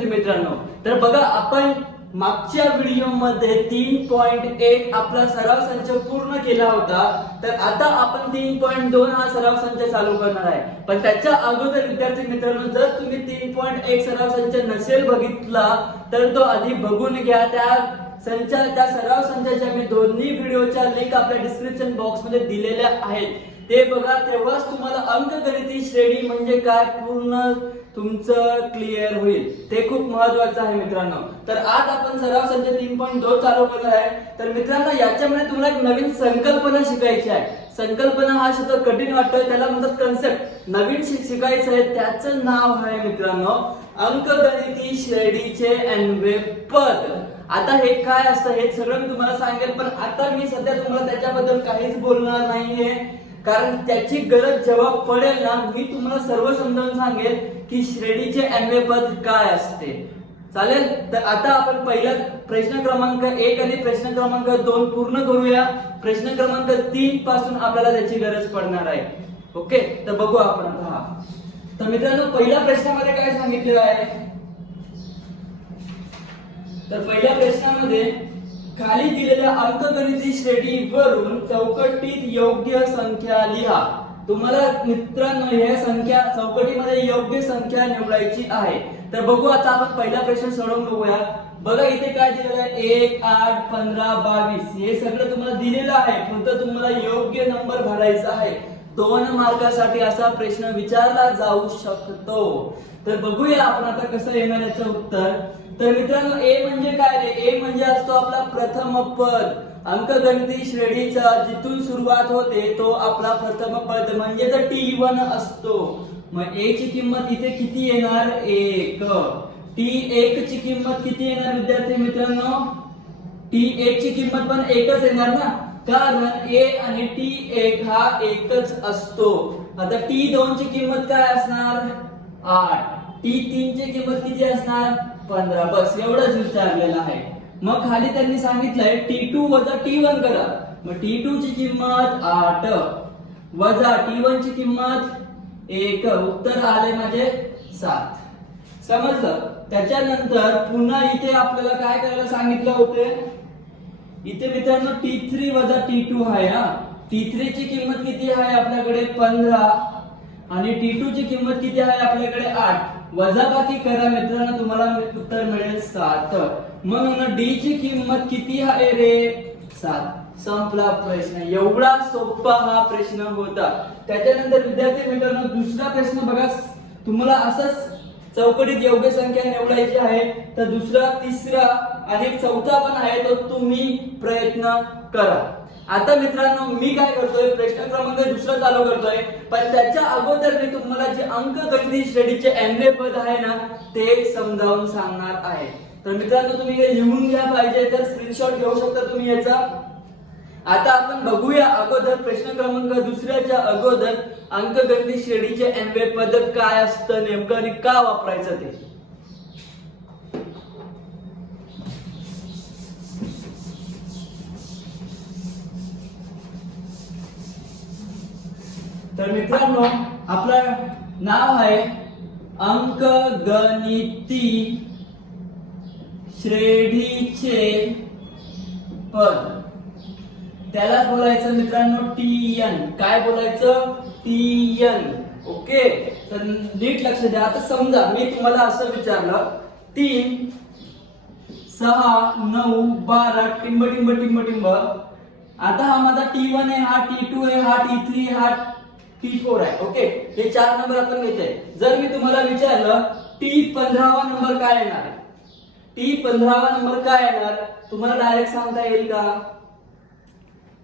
विद्यार्थी मित्रांनो, तर बघा आपण मागच्या व्हिडिओमध्ये 3.1 आपला सराव संच पूर्ण केला होता. तर आता आपण 3.2 हा सराव संच चालू करणार आहे. पण त्याच्या अगोदर विद्यार्थी मित्रांनो, जर तुम्ही 3.1 सराव संच नसेल बघितला तर तो आधी बघून घ्या. त्या सराव संचाच्या मी दोन्ही व्हिडिओच्या लिंक आपल्या डिस्क्रिप्शन बॉक्स मध्ये दिलेल्या आहेत. ते बघा, तेव्हाच तुम्हाला अंकगणिती श्रेणी म्हणजे काय पूर्ण तुमचं क्लिअर होईल. ते खूप महत्त्वाचं आहे मित्रांनो. तर आज आपण सराव संच 3.2 चालू करणार आहे. तर मित्रांनो, याच्यामध्ये तुम्हाला एक नवीन संकल्पना शिकायची आहे. संकल्पना हा शब्द कठीण वाटतोय, त्याला म्हणतात कन्सेप्ट. नवीन शिकायचं आहे, त्याचं नाव आहे मित्रांनो अंकगणिती श्रेणीचे अन्वय पद. आता हे काय असतं हे सगळं मी तुम्हाला सांगेल, पण आता मी सध्या तुम्हाला त्याच्याबद्दल काहीच बोलणार नाहीये, कारण त्याची गरज जेव्हा पडेल ना, मी तुम्हाला सर्व समजावून सांगेल की श्रेणीचे अन्वय पद काय असते. चालेल? तर आता आपण पहिला प्रश्न क्रमांक 1 आणि प्रश्न क्रमांक 2 पूर्ण करूया. प्रश्न क्रमांक 3 पासून आपल्याला त्याची गरज पडणार आहे. ओके, तर बघू आपण आता हा. तर मित्रांनो, पहिल्या प्रश्नामध्ये काय सांगितलेलं आहे, तर पहिल्या प्रश्नामध्ये खाली दिलेल्या अंकगणिती श्रेणीवरून चौकटीत योग्य संख्या लिहा. तुम्हाला मित्रांनो या संख्या चौकटीमध्ये योग्य संख्या निवडायची आहे. तर बघू आता आपण पहिला प्रश्न सोडवून बघूया. बघा इथे काय दिलेलं आहे, 1, 8, 15, 22 हे सगळं तुम्हाला दिलेलं आहे. फक्त तुम्हाला योग्य नंबर भरायचा आहे. 2 मार्कासाठी असा प्रश्न विचारला जाऊ शकतो. तर बघूया आपण आता कसं येणार याचं उत्तर. तर मित्रांनो, ए म्हणजे काय रे? ए म्हणजे असतो आपला प्रथम पद. अंकगणिती श्रेणीचा जिथून सुरुवात होते तो आपला प्रथम पद म्हणजे तर T1 असतो. मग ए ची किंमत इथे किती येणार? 1. T1 ची किंमत किती येणार विद्यार्थी मित्रांनो? T1 ची किंमत पण 1च येणार ना, कारण ए आणि T1 हा एकच असतो. आता T2 ची किंमत काय असणार? 8. T3 ची किंमत किती असणार? 15. बस एवढंच विचारलेलं आहे. मग खाली त्यांनी सांगितलंय T2 वजा T1 करा. मग T2 ची किंमत 8 वजा T1 ची किंमत 1. उत्तर आले माझे 7. समजलं? त्याच्यानंतर पुन्हा इथे आपल्याला काय करायला सांगितलं होते, इथे मित्रांनो T3 वजा T2 आहे. T3 ची किंमत किती आहे आपल्याकडे? 15 आणि T2 ची किंमत किती आहे आपल्याकडे? 8. वजाबाकी करा मित्रांनो, तुम्हाला उत्तर मिळेल 7. म्हणून D ची किंमत किती आहे रे? 7. संपला प्रश्न. एवढा सोपा हा प्रश्न होता. त्याच्यानंतर विद्यार्थी मित्रांनो, दुसरा प्रश्न बघा. तुम्हाला असंच चौकटीत योग्य संख्या निवडायची आहे. तर दुसरा, तिसरा आणि चौथा पण आहे, तो तुम्ही प्रयत्न करा. आता मित्रांनो, मी काय करतोय, प्रश्न क्रमांक दुसरा चालू करतोय. पण त्याच्या अगोदर मी तुम्हाला जे अंकगणिती श्रेणीचे अन्वय पद आहे ना, ते समजावून सांगणार आहे. तर मित्रांनो, तुम्ही हे लिहून घ्या, पाहिजे तर स्क्रीनशॉट घेऊ शकता तुम्ही याचा. आता आपण बघूया अगोदर प्रश्न क्रमांक दुसऱ्याच्या अगोदर अंकगणिती श्रेणीचे अन्वय पद काय असतं नेमकं आणि का वापरायचं ते. तर मित्रांनो, आपलं नाव आहे अंकगणिती श्रेणीचे पद. त्याला बोलायचं मित्रांनो TN. काय बोलायचं? TN. ओके, तर नीट लक्ष द्या. आता समजा मी तुम्हाला असं विचारलं, 3, 6, 9, 12 टिंब टिंब टिंब टिंब. आता हा माझा T1 आहे, हा T2 आहे, हा T3 आहे, हा T4 आहे. ओके, हे 4 नंबर आपण घेतले. जर मी तुम्हाला विचारलं T15वा नंबर काय येणार? T15वा नंबर काय येणार? तुम्हाला डायरेक्ट सांगता येईल का?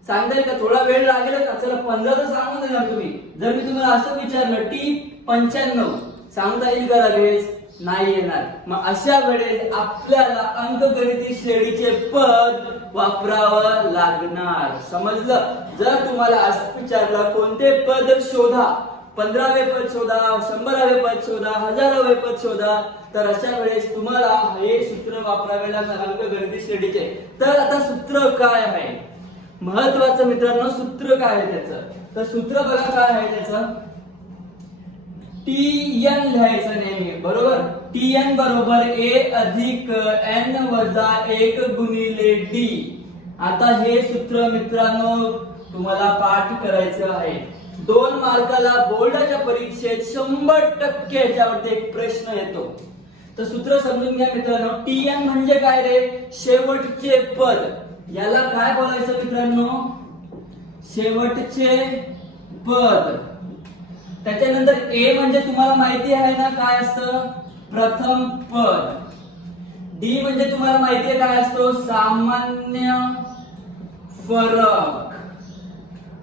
सांगता येईल का? थोडा वेळ लागेल ना. चला 15 तर सांगून देणार तुम्ही. जर मी तुम्हाला असं विचारलं T95 सांगता येईल का लगेच? नाही येणार. मग अशा वेळेस आपल्याला अंकगणिती श्रेणीचे पद वापरावं लागणार. समजलं? जर तुम्हाला असं विचारलं कोणते पद शोधा, 15वे पद शोधा, 100वे पद शोधा, 1000वे पद शोधा, तर अशा वेळेस तुम्हाला हे सूत्र वापरावे लागणार अंकगणिती श्रेणीचे. तर आता सूत्र काय आहे महत्वाचं मित्रांनो, सूत्र काय आहे त्याचं? तर सूत्र बघा काय आहे त्याचं. TN लिहायचं नेहमी, बरोबर. Tn बरोबर a अधिक n वजा 1 गुणिले d. आता हे सूत्र मित्रांनो तुम्हाला पाठ करायचं आहे. 2 मार्काला बोर्डाच्या परीक्षेत 100% याच्यावरती एक प्रश्न येतो. तर सूत्र समजून घ्या मित्रांनो. Tn म्हणजे काय रे? शेवटचे पद. याला काय बोलायचं मित्रांनो? शेवटचे पद. त्याच्यानंतर a म्हणजे तुम्हाला माहिती आहे ना काय असतं? प्रथम पद. d म्हणजे तुम्हाला माहिती आहे काय असतो? सामान्य फरक.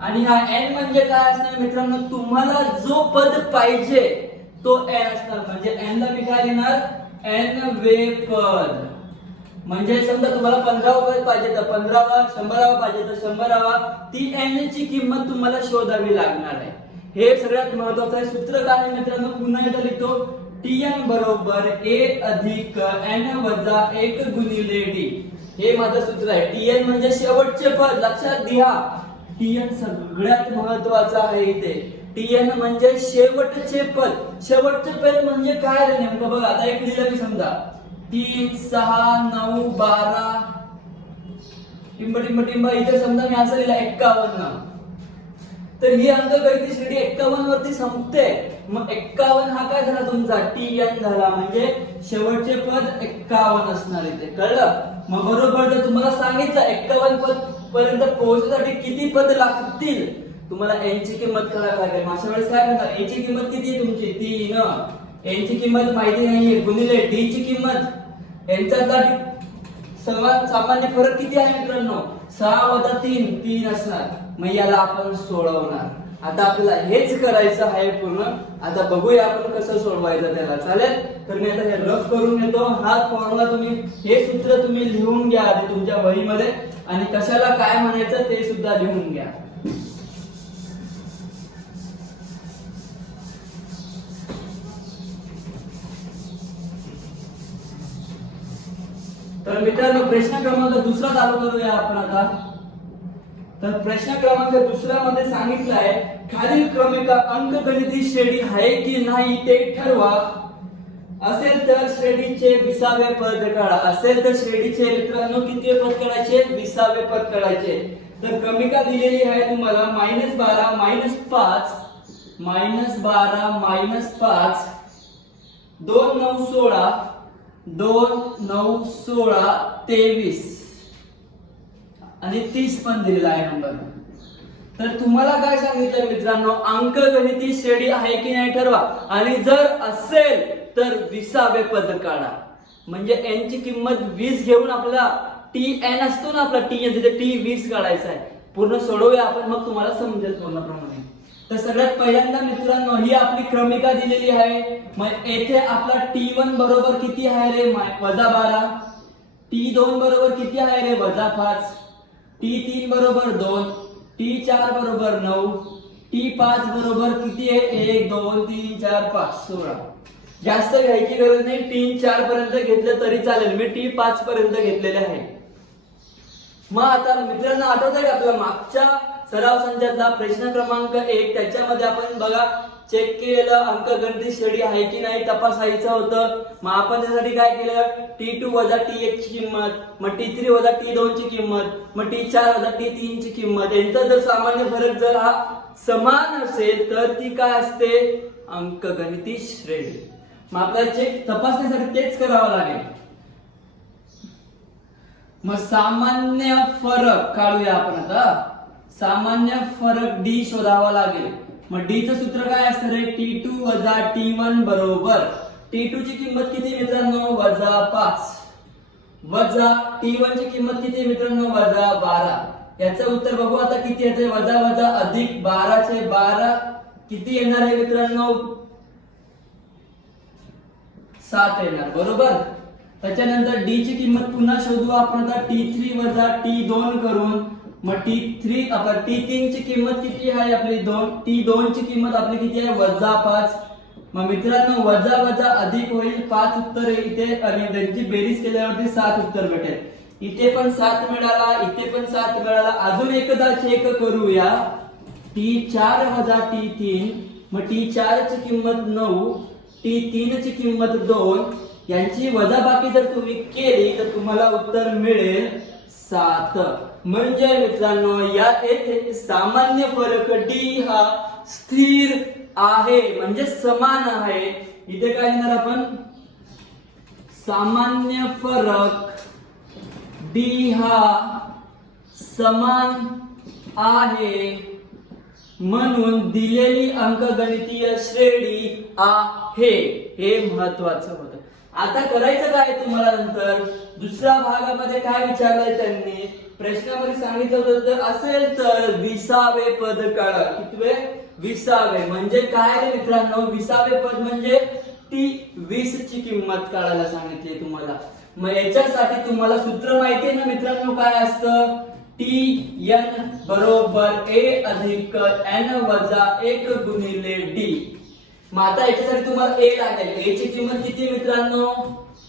आणि हा n म्हणजे काय असणार मित्रांनो? तुम्हाला जो पद पाहिजे तो n असणार. म्हणजे n ला मी काय लिहिणार? n वे पद. म्हणजे समजा तुम्हाला 15वा पद पाहिजे तर 15वा, 100वा पाहिजे तर 100वा. ती n ची किंमत तुम्हाला शोधावी लागणार आहे. हे सगळ्यात महत्त्वाचं आहे. सूत्र काय आहे मित्रांनो? पुन्हा एकदा लिहितो. Tn बरोबर a अधिक n वजा 1 गुणिले d. हे माझं सूत्र आहे. Tn म्हणजे शेवटचे पद. लक्षात घ्या. Tn सगळ्यात महत्त्वाचं आहे इथे. Tn म्हणजे शेवटचे पद. शेवटचे पद म्हणजे काय रे नेमकं? बघा आता एक लिहिलं मी समजा 3 6 9 12 टिंब टिंब टिंब. इथे समजा मी असं लिहिलं 51. तर ही अंकगणिती श्रेणी 51 वरती संपते. मग 51 हा काय झाला तुमचा? Tn झाला. म्हणजे शेवटचे पद 51 असणार इथे. कळलं? मग बरोबर जर तुम्हाला सांगितलं 51 पद पर्यंत पोहोचण्यासाठी किती पद लागतील, तुम्हाला n ची किंमत काढावी लागेल. अशा वेळेस काय करणार? a ची किंमत किती आहे तुमची? 3. n ची किंमत माहिती नाहीये गुणिले d ची किंमत. यांच्यातला सामान्य फरक किती आहे मित्रांनो? 6 वजा 3 असणार. मग याला आपण सोडवणार. आता आपल्याला हेच करायचं आहे पूर्ण. आता बघूया आपण कसं सोडवायचं त्याला. चालेल? तर मी आता हे रफ करून घेतो. हा फॉर्म्युला तुम्ही, हे सूत्र तुम्ही लिहून घ्या आधी तुमच्या वहीमध्ये. आणि कशाला काय म्हणायचं ते सुद्धा लिहून घ्या. तर मित्रांनो प्रश्न क्रमांक दुसरा चालू करूया आपण आता. तर प्रश्न क्रमांक दुसऱ्यामध्ये सांगितलं आहे खालील क्रमिका अंकगणिती श्रेणी आहे की नाही ते ठरवा. असेल तर श्रेणीचे 20वे पद काढा. असेल तर श्रेणीचे मित्रांनो किती पद काढायचे? 20वे पद काढायचे. तर क्रमिका दिलेली आहे तुम्हाला -12 -5 -12 -5 2 9 16 2 9 16 23 आणि 30 पण दिलेला आहे नंबर. तर तुम्हाला काय सांगितलं मित्रांनो? अंकगणिती श्रेणी आहे की नाही ठरवा. आणि जर असेल तर 20वे पद काढा. म्हणजे n ची किंमत 20 घेऊन आपला Tn असतो ना आपला Tn, तिथे t 20 काढायचा आहे. पूर्ण सोडवूया आपण, मग तुम्हाला समजेल पूर्णप्रमाणे. तर सगळ्यात पहिल्यांदा मित्रांनो ही आपली क्रमिका दिलेली आहे. मग येथे आपला T1 बरोबर किती आहे रे? -12. T2 बरोबर किती आहे रे? -5. T3 बरोबर 2. T4 बरोबर 9. T5 बरोबर किती आहे? 1 2 3 4 5 16. जास्त घ्यायची गरज नाही. T 4 पर्यंत घेतलं तरी चालेल. मी T5 पर्यंत घेतलेले आहे. मग आता मित्रांनो आठवत आहे आपला मागच्या सराव संचातला प्रश्न क्रमांक 1 त्याच्यामध्ये आपण बघा चेक केलेलं अंकगणिती श्रेणी आहे की नाही तपासायचं होतं. मग आपण त्यासाठी काय केलं? T2 वजा T1 ची किंमत, मग T3 वजा T2 ची किंमत, मग T4 वजा T3 ची किंमत. यांचा जर सामान्य फरक जर हा समान असेल तर ती काय असते? अंकगणिती श्रेणी. मग आपल्याला चेक तपासण्यासाठी तेच करावं लागेल. मग सामान्य फरक काढूया आपण आता. सामान्य फरक d शोधावा लागेल. मग d चं सूत्र काय असतं रे? T2 वजा T1 बरोबर T2 ची किंमत किती मित्रांनो? -5 वजा T1 ची किंमत किती मित्रांनो? -12. याचं उत्तर बघू आता किती येते? वजा वजा अधिक 12 चे 12 किती येणार आहे मित्रांनो? 7 येणार. बरोबर. त्याच्यानंतर d ची किंमत पुन्हा शोधू आपण आता. T3 वजा T2 करून मग T3 ची किंमत किती आहे आपली? 2. T2 ची किंमत आपली किती आहे? -5. मग मित्रांनो वजा वजा अधिक होईल 5 उत्तर इथे आणि त्यांची बेरीज केल्यावरती 7 उत्तर भेटेल. इथे पण 7 मिळाला, इथे पण 7 मिळाला. अजून एकदा चेक करूया. T4 वजा T3 मग T4 ची किंमत 9, T3 ची किंमत 2 यांची वजाबाकी जर तुम्ही केली तर तुम्हाला उत्तर मिळेल 7. म्हणजे मित्रांनो या येथे सामान्य फरक डी हा स्थिर आहे म्हणजे समान आहे. इथे काय लिहिणार आपण सामान्य फरक डी हा समान आहे म्हणून दिलेली अंकगणितीय श्रेणी आहे. हे महत्वाचं होतं. आता करायचं काय तुम्हाला नंतर दुसऱ्या भागामध्ये काय विचारलंय त्यांनी प्रश्नामध्ये सांगितलं होतं तर असेल तर 20वे पद काढा. कितवे 20वे म्हणजे काय रे मित्रांनो 20वे पद म्हणजे ती 20 ची किंमत काढायला सांगितली तुम्हाला. मग याच्यासाठी तुम्हाला सूत्र माहिती आहे ना मित्रांनो काय असतं टी एन बरोबर ए अधिक एन वजा 1 गुणिले डी. मग आता याच्यासाठी तुम्हाला ए लागेल. ए ची किंमत किती मित्रांनो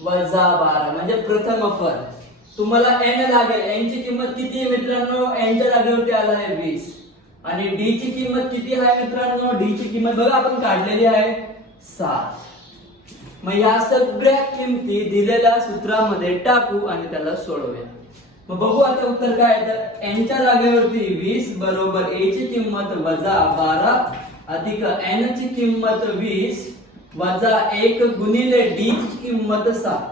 -12 म्हणजे प्रथम पद. तुम्हाला एन लागेल. एन ची किंमत किती मित्रांनो एन च्या जागेवरती आला आहे 20 आणि डी ची किंमत किती आहे मित्रांनो डी ची किंमत बघा आपण काढलेली आहे 7. मग या सगळ्या किमती दिलेल्या सूत्रामध्ये टाकू आणि त्याला सोडवूया. मग बघू आता उत्तर काय तर एन च्या जागेवरती 20 बरोबर ए ची किंमत -12 अधिक एन ची किंमत 20 वजा 1 गुणिले डी ची किंमत 7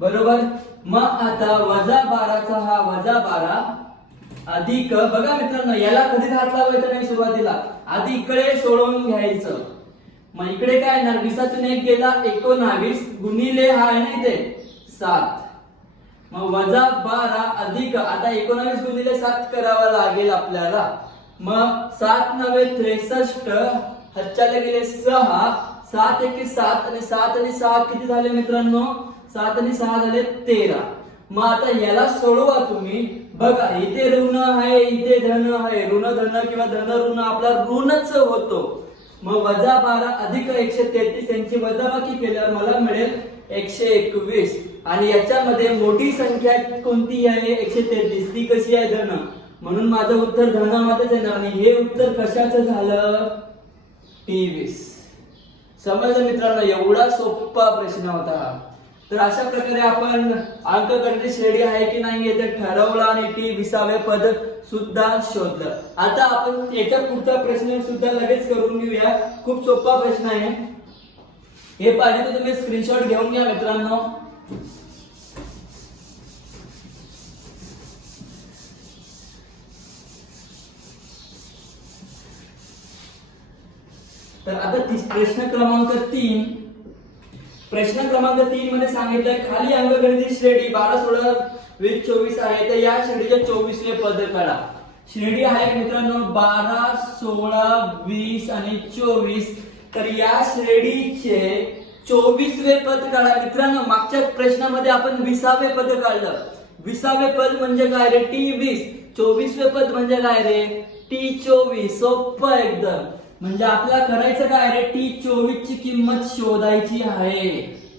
बरोबर. मग आता -12 चा हा -12 अधिक बघा मित्रांनो याला कधीच हात लावायचा नाही सुरुवातीला. आधी इकडे सोडवून घ्यायचं. मग इकडे काय येणार 20तून 1 गेला 19 गुणिले हा आहे ना इथे 7 मग -12 अधिक आता 19 गुणिले 7 करावा लागेल आपल्याला. मग 7 9 63 हातच्याला गेले 6 7 1 7 आणि 7 आणि 6 किती झाले मित्रांनो 7 आणि 6 झाले 13. मग आता याला सोडवा तुम्ही. बघा इथे ऋण आहे इथे धन आहे. ऋण धन किंवा धन ऋण आपला ऋणच होतो. मग -12 अधिक 133 यांची वजाबाकी केल्यावर मला मिळेल 121 आणि याच्यामध्ये मोठी संख्या कोणती आहे 133 ती कशी आहे धन म्हणून माझं उत्तर धनामध्येच येणार. आणि हे उत्तर कशाचं झालं 23. समजलं मित्रांनो एवढा सोपा प्रश्न होता हा. तर अशा प्रकारे आपण अंकगणित श्रेणी आहे की नाही हे ठरवलं आणि टी 20वे पद सुद्धा शोधलं. आता आपण याच्या पुढचा प्रश्न सुद्धा लगेच करून घेऊया. खूप सोपा प्रश्न आहे. हे पाहिजे तर तुम्ही स्क्रीनशॉट घेऊन घ्या मित्रांनो. तर आता प्रश्न क्रमांक 3 मध्ये सांगितलंय खाली अंकगणित श्रेणी 12 16 20 24 आहे तर या श्रेणीचे 24वे पद काढा. श्रेणी आहे मित्रांनो 12 16 20 आणि 24. तर या श्रेणीचे 24वे पद काढा मित्रांनो. मागच्या प्रश्नामध्ये आपण 20वे पद काढलं. 20वे पद म्हणजे काय रे टी 20. 24वे पद म्हणजे काय रे टी 24. सोपं एकदम. म्हणजे आपल्याला करायचं काय रे टी 24 ची किंमत शोधायची आहे.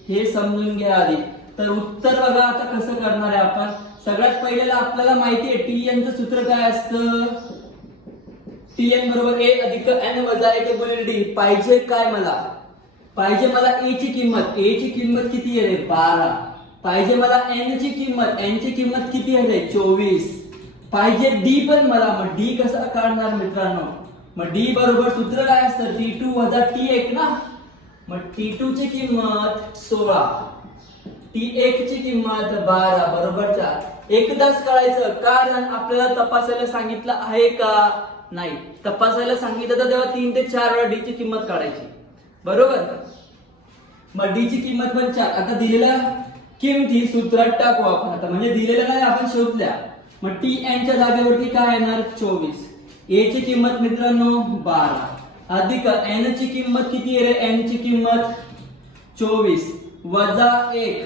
हे समजून घ्या आधी. तर उत्तर बघा आता कसं करणार आहे आपण. सगळ्यात पहिल्याला आपल्याला माहिती आहे टी एन चं सूत्र काय असतं टी एन बरोबर ए अधिक एन वजा 1 गुणिले डी. पाहिजे काय पाहिजे मला ए ची किंमत. ए ची किंमत किती आहे रे 12. पाहिजे मला एन ची किंमत किती आहे 24. पाहिजे डी पण मला. मग डी कसा काढणार मित्रांनो. मग डी बरोबर सूत्र काय असतं T2 वजा T1 ना. मग T2 ची किंमत 16 T1 ची किंमत 12 बरोबर 4. एकदाच काढायचं कारण आपल्याला तपासायला सांगितलं आहे का नाही. तपासायला सांगितलं तर तेव्हा 3 ते 4 वेळा डी ची किंमत काढायची बरोबर. मग डी ची किंमत पण 4. आता दिलेल्या किमती सूत्रात टाकू आपण आता. म्हणजे दिलेल्या काय आपण शोधल्या. मग Tn च्या जागेवरती काय येणार 24. ए ची किंमत मित्रांनो 12 अधिक एन ची किंमत किती आहे रे एन ची किंमत 24 वजा 1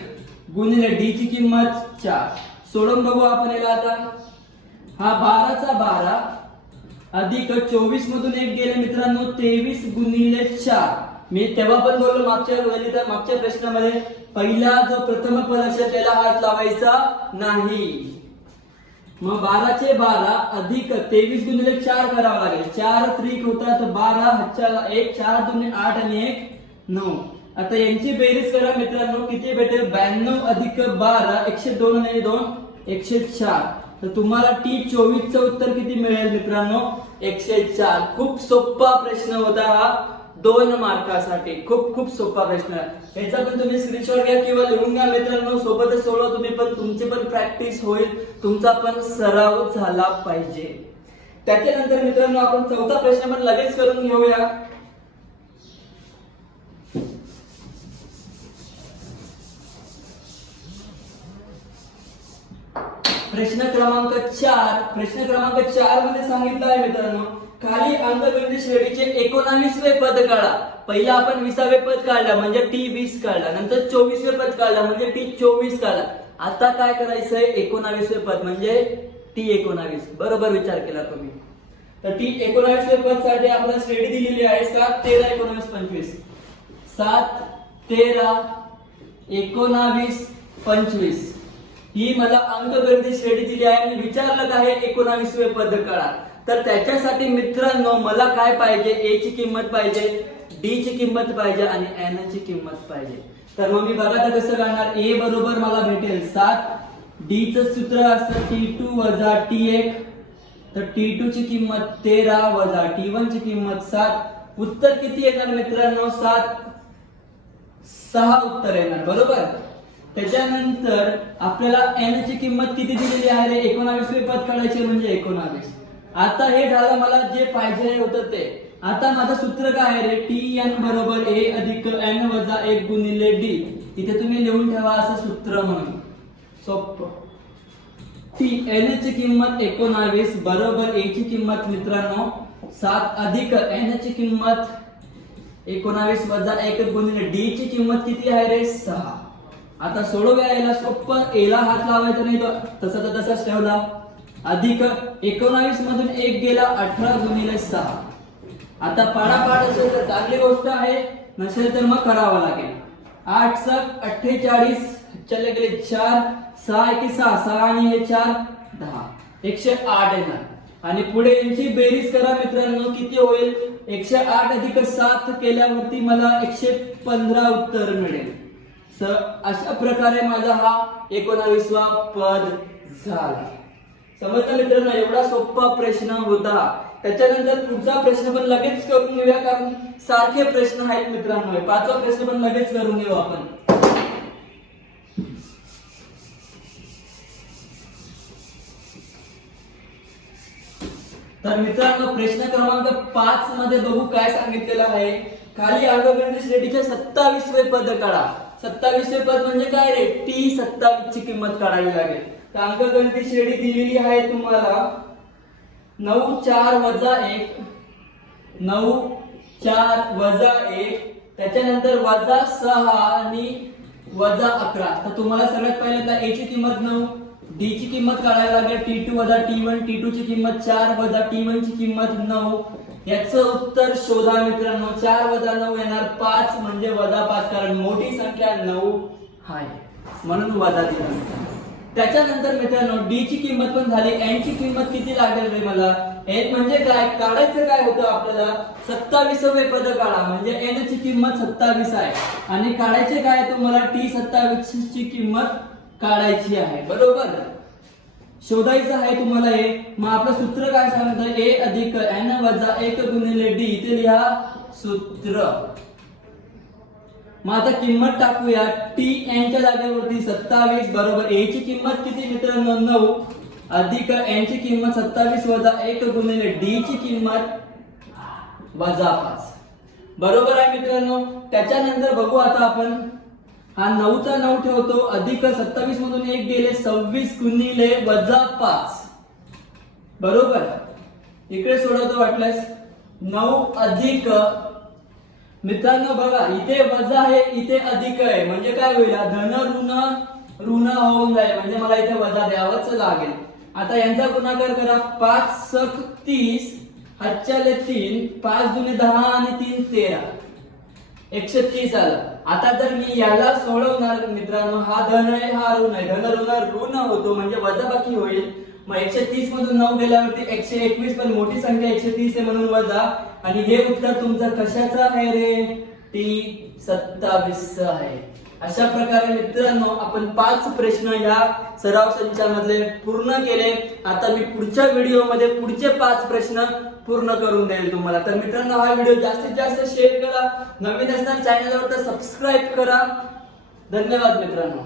गुणिले डी ची किंमत 4. सोडून बघू आपण याला आता. हा 12 चा 12 अधिक 24 मधून 1 गेले मित्रांनो 23 गुणिले 4. मी तेव्हा पण बोललो मागच्या प्रश्नामध्ये पहिला जो प्रथम पद असेल त्याला हात लावायचा नाही. मग 12 चे 12 अधिक 23 गुणिले 4 करावा लागेल. 4 त्रिक होतात 12 हातच्याला 1 4 2 8 आणि 1 9. आता यांची बेरीज करा मित्रांनो, किती भेटेल? 92 अधिक 12, 102 आणि 2 104. तर तुम्हाला T24 चं उत्तर किती मिळेल मित्रांनो? 104. खूप सोपा प्रश्न होता हा 2 मार्कासाठी. खूप सोपा प्रश्न. याचा पण तुम्ही स्क्रीनशॉट घ्या किंवा लिहून घ्या मित्रांनो, सोबतच सोडवा तुम्ही पण, तुमची पण प्रॅक्टिस होईल, तुमचा पण सराव झाला पाहिजे. त्याच्यानंतर मित्रांनो आपण चौथा प्रश्न पण लगेच करून घेऊया. प्रश्न क्रमांक 4 मध्ये सांगितलं आहे मित्रांनो, खाली अंकगणित श्रेणीचे 19वे पद काढा. पहिला आपण 20वे पद काढला म्हणजे T20 काढला, नंतर 24वे पद काढला म्हणजे T24 काढला. आता काय करायचंय? 19वे पद म्हणजे T19. बरोबर विचार केला तुम्ही. तर T19वे पद साठी आपल्याला श्रेणी दिलेली आहे 7 13 19 25. 7 13 19 25 ही मला अंकगणित श्रेणी दिली आहे आणि विचारलं आहे 19वे पद काढा. तर त्याच्यासाठी मित्रांनो मला काय पाहिजे? A ची किंमत पाहिजे, D ची किंमत पाहिजे आणि N ची किंमत पाहिजे. तर मग मी बघा आता कसं काढणार. A बरोबर मला भेटेल 7, D चं सूत्र असतं T2 वजा T1, तर T2 ची किंमत 13 वजा T1 ची किंमत 7. उत्तर किती येणार मित्रांनो? 7. 6 उत्तर येणार. बरोबर. त्याच्यानंतर आपल्याला N ची किंमत किती दिलेली आहे रे? 19वे पद काढायचे म्हणजे 19. आता हे झालं मला जे पाहिजे होतं ते. आता माझं सूत्र काय आहे रे? Tn बरोबर A अधिक N वजा 1 गुणिले D. इथे तुम्ही लिहून ठेवा असं सूत्र म्हणून. सोपं. N ची किंमत 19 बरोबर A ची किंमत मित्रांनो 7 अधिक N ची किंमत 19 वजा 1 गुणिले D ची किंमत किती आहे रे? 6. आता सोडवूया. याला सोपं. एला हात लावायचा नाही, तो तसा तसाच ठेवला. अधिक 19 मधून 1 गेला 18 गुणिले 6. आता पाडापाड असेल तर चांगली गोष्ट आहे, नसेल तर मग करावं लागेल. 8 + 48 चले गेले 4, 6 × 6 6 आणि हे 4 10 108 येणार. आणि पुढे यांची बेरीज करा मित्रांनो, किती होईल? 108 अधिक 7 केल्यावरती मला 115 उत्तर मिळेल. अशा प्रकारे माझा हा 19वा पद झाला. समजलं मित्रांनो? एवढा सोपा प्रश्न होता. त्याच्यानंतर पुढचा प्रश्न पण लगेच करून घेऊया, कारण सारखे प्रश्न आहेत मित्रांनो. 5वा प्रश्न पण लगेच करून घेऊ आपण. तर मित्रांनो प्रश्न क्रमांक 5 मध्ये बघू काय सांगितलेलं आहे. खाली अंकगणित श्रेणीचे 27वे पद काढा. 27वे पद म्हणजे काय रे? T27 ची किंमत काढावी लागेल. तर अंकगणित श्रेणी दिलेली आहे तुम्हाला 9 4 वजा 1, 9 4 वजा 1, त्याच्यानंतर वजा 6 आणि वजा 11. तर तुम्हाला सगळ्यात पहिल्यांदा A ची किंमत 9, D ची किंमत काढावी लागेल T2 वजा T1, T2 ची किंमत 4 वजा T1 ची किंमत 9. याचं उत्तर शोधा मित्रांनो. 4 वजा 9 येणार 5 म्हणजे वजा 5, कारण मोठी संख्या 9 आहे म्हणून वजा दिला. त्याच्यानंतर मित्रांनो D ची किंमत पण झाली. N ची किंमत किती लागेल रे मला? N म्हणजे काय? काढायचं काय होतं आपल्याला? 27वे पद काढा म्हणजे N ची किंमत 27 आहे आणि काढायचे काय? तुम्हाला T27 ची किंमत काढायची आहे. बरोबर. शोधायचं आहे तुम्हाला हे. मग आपलं सूत्र काय सांगतं? A अधिक N वजा 1 गुणिले D. इथे लिहा सूत्र. मग आता किंमत टाकूया. Tn च्या जागेवरती 27 बरोबर A ची किंमत किती मित्रांनो? 9 अधिक N ची किंमत 27 वजा 1 गुणिले D ची किंमत वजा 5. बरोबर आहे मित्रांनो. त्याच्यानंतर बघू आता आपण. हा 9 चा 9 ठेवतो, अधिक 27 मधून 1 गेले 26 गुणिले वजा 5. बरोबर. इकडे सोडवतो वाटल्यास. 9 अधिक मित्रांनो बघा इथे वजा आहे, इथे अधिक आहे, म्हणजे काय होईल? धन ऋण ऋण होऊन जाईल, म्हणजे मला इथे वजा द्यावंच लागेल. आता यांचा गुणाकार करा. 5 × 30 हातच्याले 3, 5 × 10 आणि 3 13 130 आलं. आता जर मी याला सोडवणार मित्रांनो, हा धन आहे हा ऋण आहे, धन ऋण होतो म्हणजे वजाबाकी होईल. मग 130 मधून 9 गेल्यावरती 121, पण मोठी संख्या 130 आहे म्हणून वजा. आणि हे उत्तर तुमचं कशाचं आहे रे? टी 27 आहे. अशा प्रकारे मित्रांनो आपण 5 प्रश्न या सराव संचामधले पूर्ण केले. आता मी पुढच्या व्हिडिओमध्ये पुढचे 5 प्रश्न पूर्ण करून देईल तुम्हाला. तर मित्रांनो हा व्हिडिओ जास्तीत जास्त शेअर करा. नवीन असताना चॅनलवर तर सबस्क्राईब करा. धन्यवाद मित्रांनो.